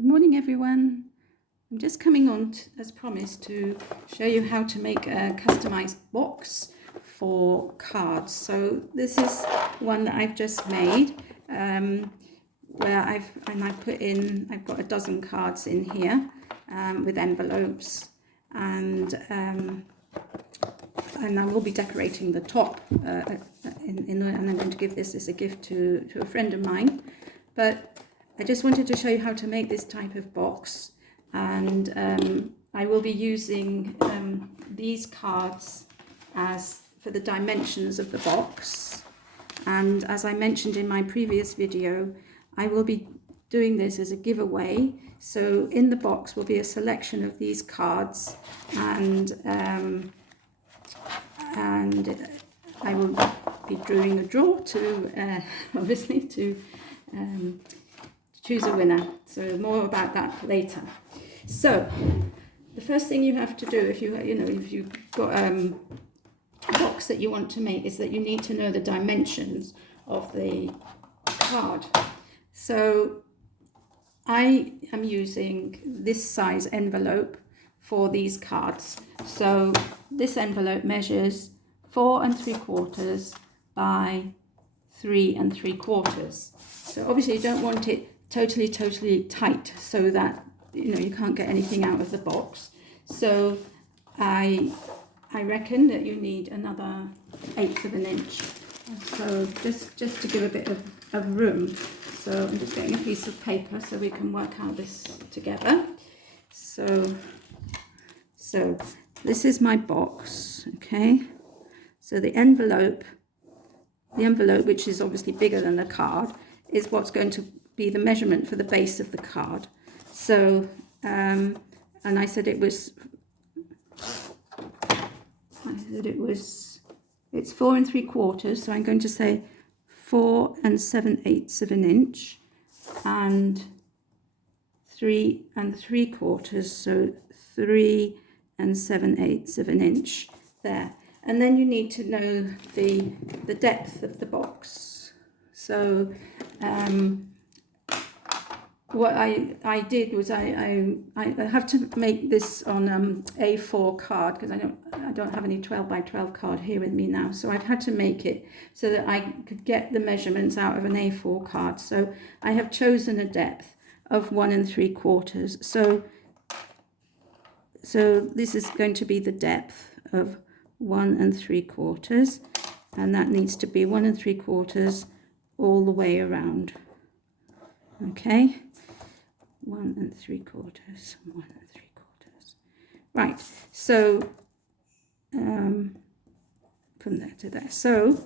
Good morning, everyone. I'm just coming on, as promised, to show you how to make a customized box for cards. So this is one that I've just made, where I've got a dozen cards in here with envelopes, and I will be decorating the top, and I'm going to give this as a gift to a friend of mine. But I just wanted to show you how to make this type of box, and I will be using these cards as for the dimensions of the box. And as I mentioned in my previous video, I will be doing this as a giveaway. So in the box will be a selection of these cards, and I will be drawing a draw to obviously to choose a winner. So more about that later. So the first thing you have to do if you've got a box that you want to make is that you need to know the dimensions of the card. So I am using this size envelope for these cards. So this envelope measures 4 3/4 by 3 3/4. So obviously you don't want it totally tight so that you can't get anything out of the box. So I reckon that you need another 1/8 of an inch. So just to give a bit of room. So I'm just getting a piece of paper so we can work out this together. So this is my box, okay? So the envelope, which is obviously bigger than the card, is what's going to be the measurement for the base of the card. So, and I said it's 4 3/4, so I'm going to say 4 7/8 of an inch, and 3 3/4, so 3 7/8 of an inch there. And then you need to know the depth of the box. So what I did was I have to make this on A4 card, because I don't have any 12 by 12 card here with me now. So I've had to make it so that I could get the measurements out of an A4 card. So I have chosen a depth of 1 3/4. So this is going to be the depth of 1 3/4, and that needs to be 1 3/4 all the way around. Okay, 1 3/4, 1 3/4. Right, so from there to there. So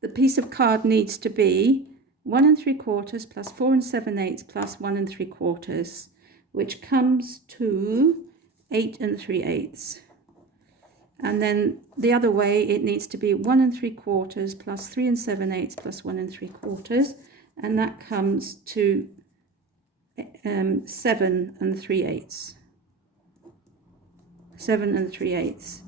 the piece of card needs to be 1 3/4 plus 4 7/8 plus 1 3/4, which comes to 8 3/8. And then the other way, it needs to be 1 3/4 plus 3 7/8 plus 1 3/4, and that comes to 7 3/8. 7 3/8.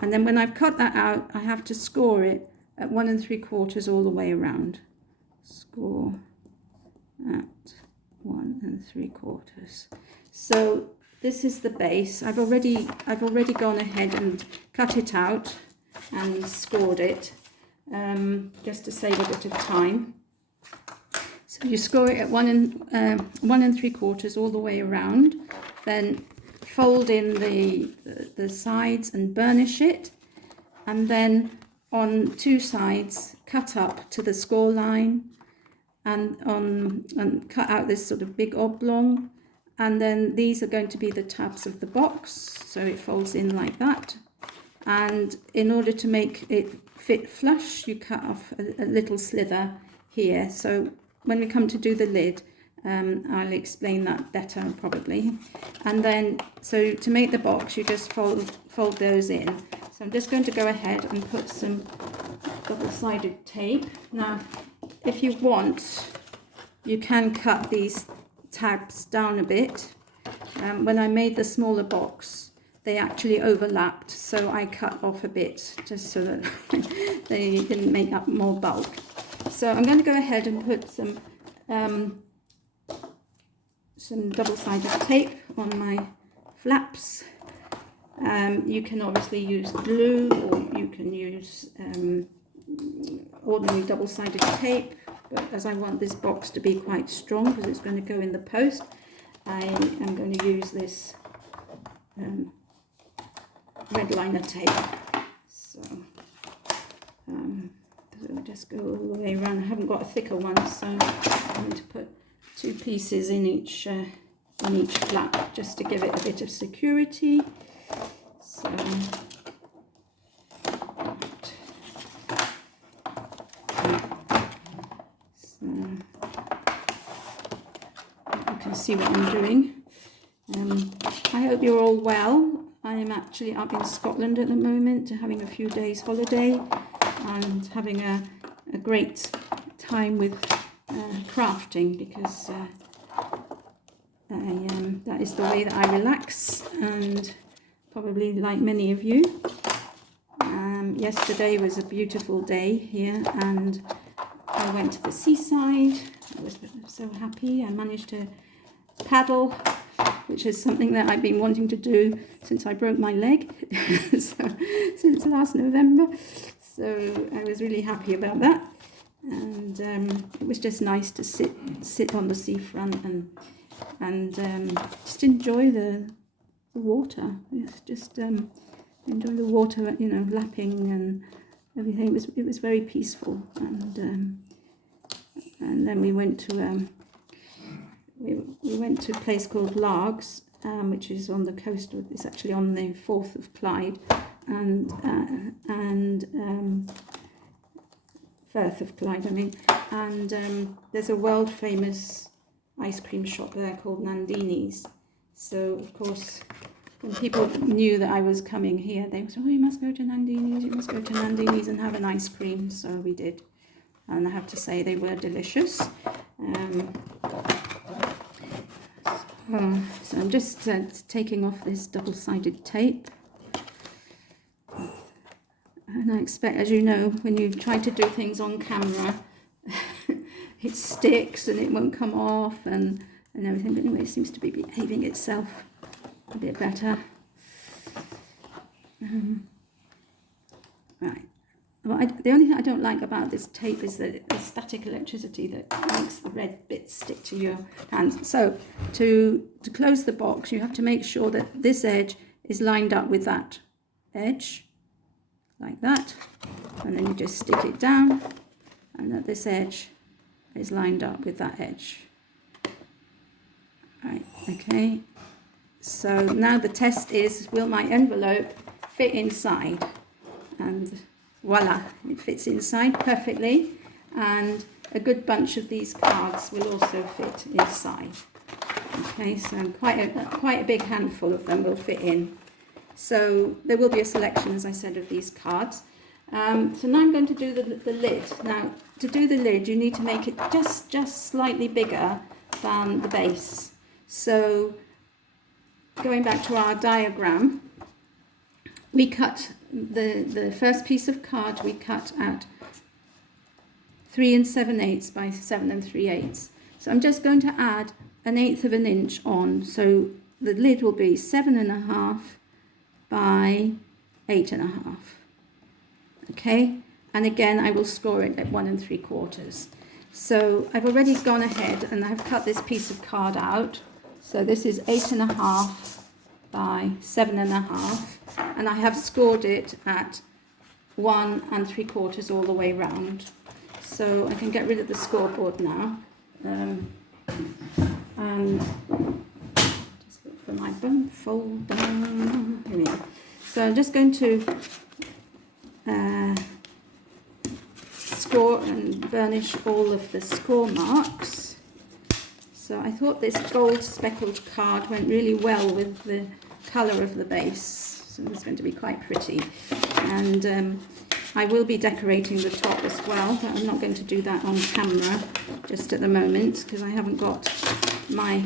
And then when I've cut that out, I have to score it at 1 3/4 all the way around. Score at 1 3/4. So this is the base. I've already gone ahead and cut it out and scored it, just to save a bit of time. So you score it at 1 3/4 all the way around. Then fold in the sides and burnish it, and then on 2 sides cut up to the score line, and cut out this sort of big oblong. And then these are going to be the tabs of the box, so it folds in like that. And in order to make it fit flush, you cut off a little slither here. So when we come to do the lid, I'll explain that better probably. And then, so to make the box, you just fold those in. So I'm just going to go ahead and put some double-sided tape. Now, if you want, you can cut these tabs down a bit. When I made the smaller box, they actually overlapped, so I cut off a bit just so that they didn't make up more bulk. So I'm going to go ahead and put some some double-sided tape on my flaps. You can obviously use glue, or you can use ordinary double-sided tape, but as I want this box to be quite strong because it's going to go in the post, I am going to use this red liner tape. So we'll just go all the way around. I haven't got a thicker one, so I'm going to put 2 pieces in each flap just to give it a bit of security. So, you can see what I'm doing. I hope you're all well. I am actually up in Scotland at the moment, having a few days holiday and having a great time with crafting, because that is the way that I relax, and probably like many of you. Yesterday was a beautiful day here, and I went to the seaside. I was so happy. I managed to paddle, which is something that I've been wanting to do since I broke my leg, since last November. So I was really happy about that, and it was just nice to sit on the seafront and just enjoy the water. It's just enjoy the water, you know, lapping and everything. It was very peaceful, and then we went to we went to a place called Largs, which is on the coast. It's actually on the Forth of Clyde, and Firth of Clyde, I mean. And there's a world famous ice cream shop there called Nandini's. So of course, when people knew that I was coming here, they said, "Oh, you must go to Nandini's. You must go to Nandini's and have an ice cream." So we did, and I have to say they were delicious. So I'm just taking off this double-sided tape, and I expect, as you know, when you try to do things on camera, it sticks and it won't come off and everything. But anyway, it seems to be behaving itself a bit better. Right. Well, the only thing I don't like about this tape is the static electricity that makes the red bits stick to your hands. So to close the box, you have to make sure that this edge is lined up with that edge, like that. And then you just stick it down, and that this edge is lined up with that edge. Right, okay. So now the test is, will my envelope fit inside? And voila, it fits inside perfectly, and a good bunch of these cards will also fit inside. Okay, so quite a big handful of them will fit in. So there will be a selection, as I said, of these cards. So now I'm going to do the lid. Now, to do the lid, you need to make it just slightly bigger than the base. So going back to our diagram, we cut the first piece of card, we cut at 3 7/8 by 7 3/8. So I'm just going to add 1/8 of an inch on. So the lid will be 7.5 by 8.5. Okay, and again I will score it at 1 3/4. So I've already gone ahead and I've cut this piece of card out. So this is 8.5 by 7.5, and I have scored it at 1 3/4 all the way round. So I can get rid of the scoreboard now, and just look for my bone folder. Here we go. So I'm just going to score and burnish all of the score marks. So I thought this gold speckled card went really well with the colour of the base, so it's going to be quite pretty. And I will be decorating the top as well, but I'm not going to do that on camera just at the moment because I haven't got my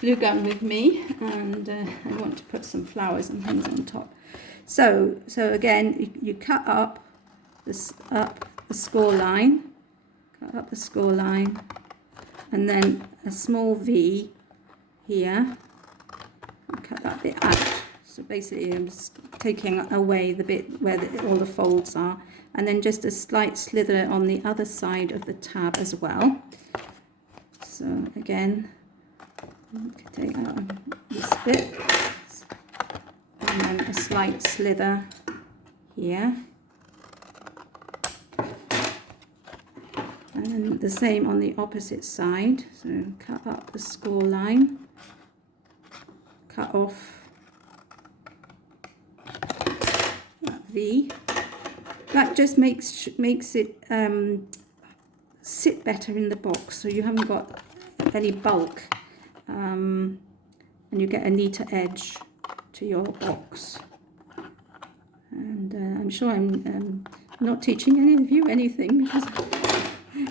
glue gun with me, and I want to put some flowers and things on top. So again, you cut up the score line, and then a small V here. I'll cut that bit out. So basically I'm just taking away the bit where all the folds are, and then just a slight slither on the other side of the tab as well. So again, take out this bit, and then a slight slither here, and then the same on the opposite side. So cut up the score line, cut off that V. That just makes it sit better in the box, so you haven't got any bulk, and you get a neater edge to your box. And I'm sure I'm not teaching any of you anything, because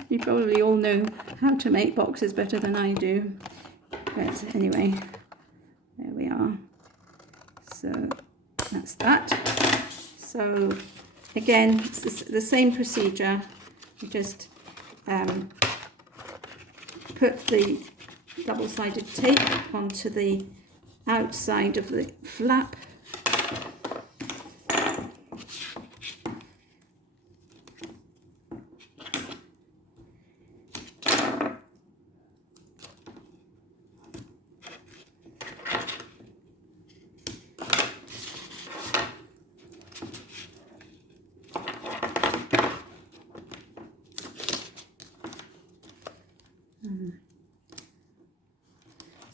you probably all know how to make boxes better than I do. But anyway, there we are. So that's that. So again, it's the same procedure. You just put the double-sided tape onto the outside of the flap.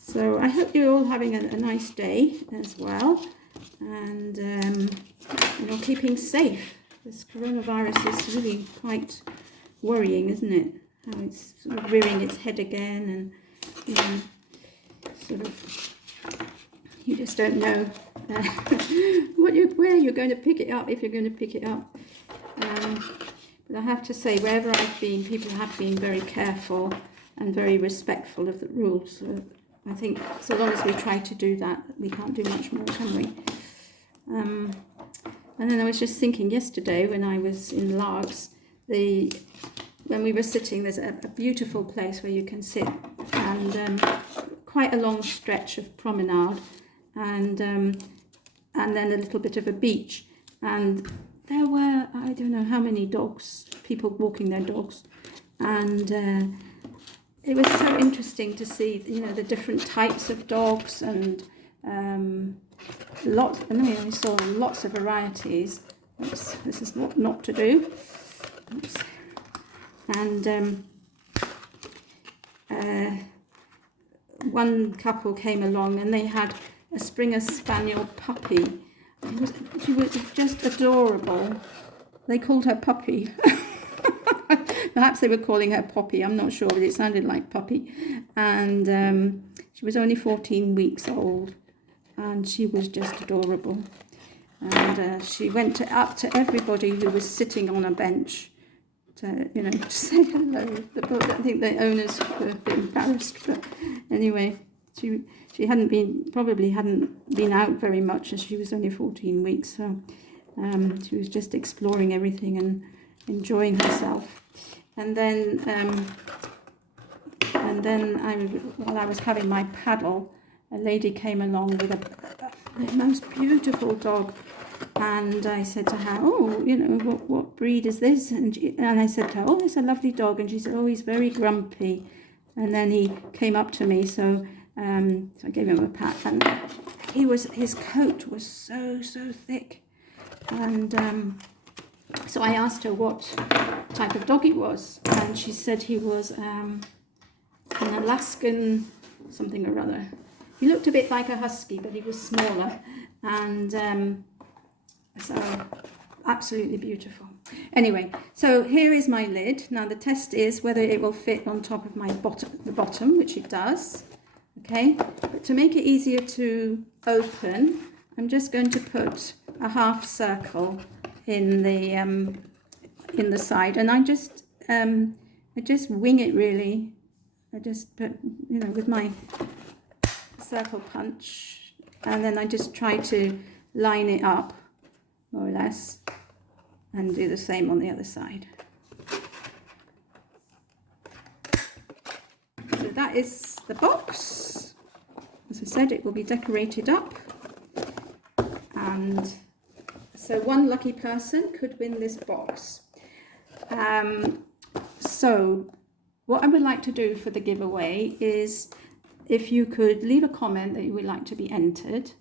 So I hope you're all having a nice day as well, and you're keeping safe. This coronavirus is really quite worrying, isn't it? How it's sort of rearing its head again, and you know, sort of, you just don't know where you're going to pick it up, if you're going to pick it up. But I have to say, wherever I've been, people have been very careful and very respectful of the rules. So I think so long as we try to do that, we can't do much more, can we? And then I was just thinking yesterday when I was in Largs, when we were sitting, there's a beautiful place where you can sit, and quite a long stretch of promenade, and then a little bit of a beach, and there were, I don't know how many dogs, people walking their dogs, and it was so interesting to see, you know, the different types of dogs, and I saw lots of varieties. Oops, this is what not to do. Oops. And one couple came along and they had a Springer Spaniel puppy. She was just adorable. They called her Puppy. Perhaps they were calling her Poppy, I'm not sure, but it sounded like Puppy. And she was only 14 weeks old, and she was just adorable. And she went up to everybody who was sitting on a bench to, you know, to say hello. I think the owners were a bit embarrassed, but anyway, she probably hadn't been out very much, as she was only 14 weeks, so she was just exploring everything and enjoying herself. And then while I was having my paddle, a lady came along with the most beautiful dog, and I said to her, "Oh, you know, what breed is this?" And I said to her, "Oh, it's a lovely dog." And she said, "Oh, he's very grumpy." And then he came up to me, so I gave him a pat, and his coat was so thick, and so I asked her what type of dog he was, and she said he was an Alaskan something or other. He looked a bit like a husky, but he was smaller, and so absolutely beautiful. Anyway, so here is my lid. Now the test is whether it will fit on top of the bottom, which it does. Okay, but to make it easier to open, I'm just going to put a half circle in the side, and I just wing it really. I just put, you know, with my circle punch, and then I just try to line it up more or less, and do the same on the other side. So that is the box. as I said, it will be decorated up, and so one lucky person could win this box. So what I would like to do for the giveaway is if you could leave a comment that you would like to be entered,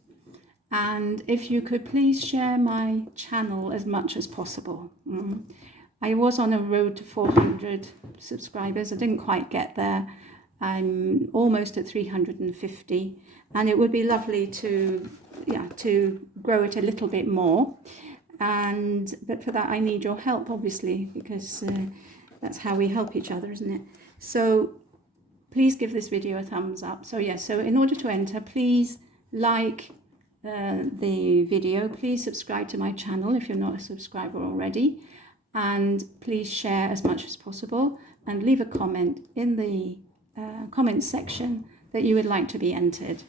and if you could please share my channel as much as possible. I was on a road to 400 subscribers. I didn't quite get there. I'm almost at 350, and it would be lovely to grow it a little bit more. But for that I need your help, obviously, because that's how we help each other, isn't it? So please give this video a thumbs up. So in order to enter, please like the video, please subscribe to my channel if you're not a subscriber already, and please share as much as possible, and leave a comment in the comment section that you would like to be entered,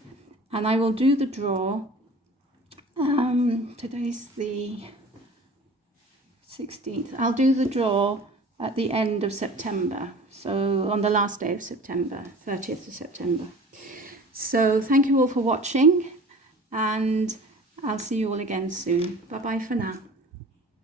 and I will do the draw. Today's the 16th. I'll do the draw at the end of September, so on the last day of September, 30th of September. So thank you all for watching, and I'll see you all again soon. Bye bye for now.